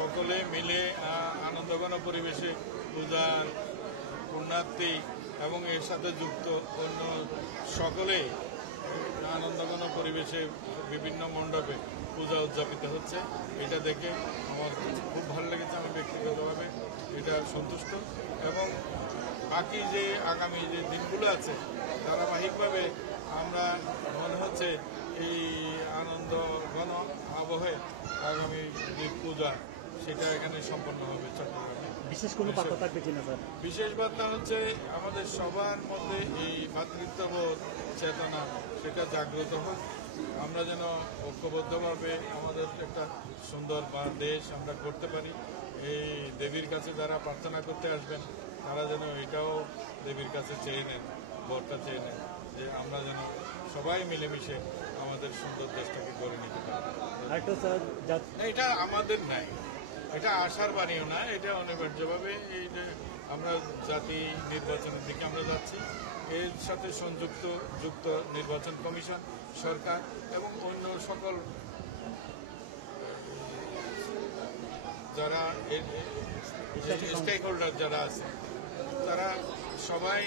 সকলে মিলে আনন্দঘন পরিবেশে পূজার পুণ্যার্থী এবং এর সাথে যুক্ত অন্য সকলে আনন্দঘন পরিবেশে বিভিন্ন মণ্ডপে পূজা উদযাপিত হচ্ছে। এটা দেখে আমার খুব ভালো লেগেছে। আমি ব্যক্তিগতভাবে এটা সন্তুষ্ট এবং বাকি যে আগামী যে দিনগুলো আছে ধারাবাহিকভাবে আমরা মনে হচ্ছে এই আনন্দ ঘন আবহে আগামী যে পূজা সেটা এখানে সম্পন্ন হবে চট্টগ্রামে। বিশেষ কোনো বার্তা থাকবে কিনা স্যার? বিশেষ বার্তা হচ্ছে আমাদের সবার মধ্যে এই ভ্রাতৃত্ববোধ চেতনা সেটা জাগ্রত হোক। আমরা যেন ঐক্যবদ্ধভাবে আমাদের একটা সুন্দর দেশ আমরা করতে পারি। এই দেবীর কাছে যারা প্রার্থনা করতে আসবেন তারা যেন এটাও দেবীর কাছে চেয়ে নেন, বরটা চেয়ে নেন যে আমরা যেন সবাই মিলেমিশে আমাদের সুন্দর দেশটাকে গড়ে নিতে পারি। এটা আমাদের নাই, এটা আশার বাণীও না, এটা অনিবার্যভাবে এই যে আমরা জাতি নির্বাচনের দিকে আমরা যাচ্ছি। এর সাথে যুক্ত নির্বাচন কমিশন, সরকার এবং অন্য সকল যারা স্টেক হোল্ডার যারা আছে তারা সবাই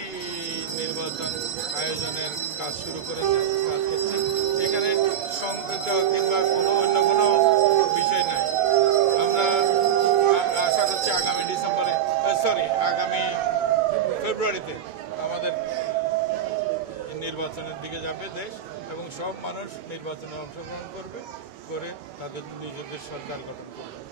নির্বাচন আয়োজনের কাজ শুরু করেছে, কাজ করছে। এখানে সংকট কিংবা অন্য কোনো বিষয় নাই। আমরা আশা করছি আগামী ফেব্রুয়ারিতে আমাদের নির্বাচনের দিকে যাবে দেশ এবং সব মানুষ নির্বাচনে অংশগ্রহণ করে তাদের নিজেদের সরকার গঠন করবে।